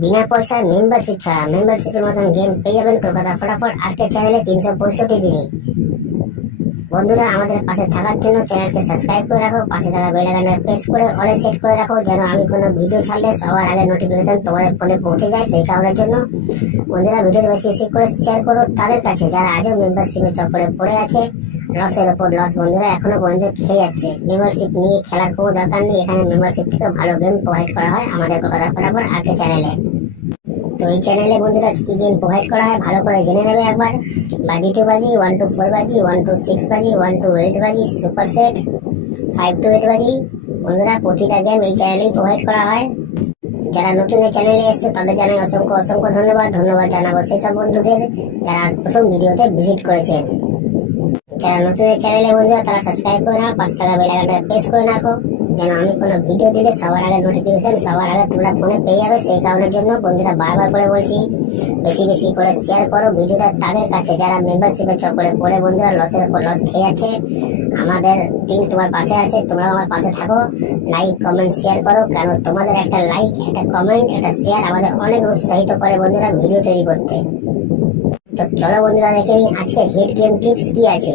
বিনা পয়সায় মেম্বারশিপ ছাড়া মেম্বারশিপের মতন গেম পেয়ে যাবেন কলকাতা ফটাফট আর্কেড চ্যানেলে 365 দিনে। বন্ধুরা, আমাদের পাশে থাকার জন্য চ্যানেলকে সাবস্ক্রাইব করে রাখো, পাশে থাকা বেল আইকনে প্রেস করে অলে সেট করে রাখো, যেন আমি কোনো ভিডিও ছাড়লে সবার আগে নোটিফিকেশন তোমাদের ফোনে পৌঁছে যায়। সেই কারণের জন্য বন্ধুরা, ভিডিওটি বেশি বেশি করে শেয়ার করো তাদের কাছে যারা আজও মেম্বারশিপের চক্করে পড়ে আছে। লসের ওপর লস বন্ধুরা এখনো পর্যন্ত খেয়ে যাচ্ছে। মেম্বারশিপ নিয়ে খেলার কোনো দরকার নেই, এখানে মেম্বারশিপ থেকে ভালো গেম প্রোভাইড করা হয় আমাদের কলকাতা ফটাফট আর্কেড চ্যানেলে। তো এই চ্যানেলে বন্ধুরা কি গেম প্রোভাইড করা হয় ভালো করে জেনে নেবে একবার। বাজি 2 বাজি, 1 to 4 বাজি, 1 to 6 বাজি, 1 to 8 বাজি, সুপার সেট 5 to 8 বাজি। বন্ধুরা, প্রতিটা গেম এই চ্যানেলেই প্রোভাইড করা হয়। যারা নতুন এই চ্যানেলে এসছে তাদের জানাই অসংখ্য অসংখ্য ধন্যবাদ। ধন্যবাদ জানাবো সেই সব বন্ধুদের যারা প্রথম ভিডিওতে ভিজিট করেছেন। যারা নতুন এই চ্যানেলে বন্ধুরা তারা সাবস্ক্রাইব করে নাও, পাশে থাকা বেল আইকনটা প্রেস করে রাখো, যেন আমি কোনো ভিডিও দিলে সবার আগে নোটিফিকেশন সবার আগে তোমরা ফোনে পেয়ে যাবে। সেই কারণের জন্য বন্ধুরা বারবার করে বলছি, বেশি বেশি করে শেয়ার করো ভিডিওটা তাদের কাছে যারা মেম্বারশিপের চক্করে পড়ে বন্ধুরা লসের উপর লস খেয়ে যাচ্ছে। আমাদের টিম তোমার পাশে আছে, তোমরাও আমার পাশে থাকো। লাইক কমেন্ট শেয়ার করো, কারণ তোমাদের একটা লাইক, একটা কমেন্ট, একটা শেয়ার আমাদের অনেক উৎসাহিত করে বন্ধুরা ভিডিও তৈরি করতে। তো চলো বন্ধুরা দেখে নিই আজকে হিট গেম টিপস কি আছে।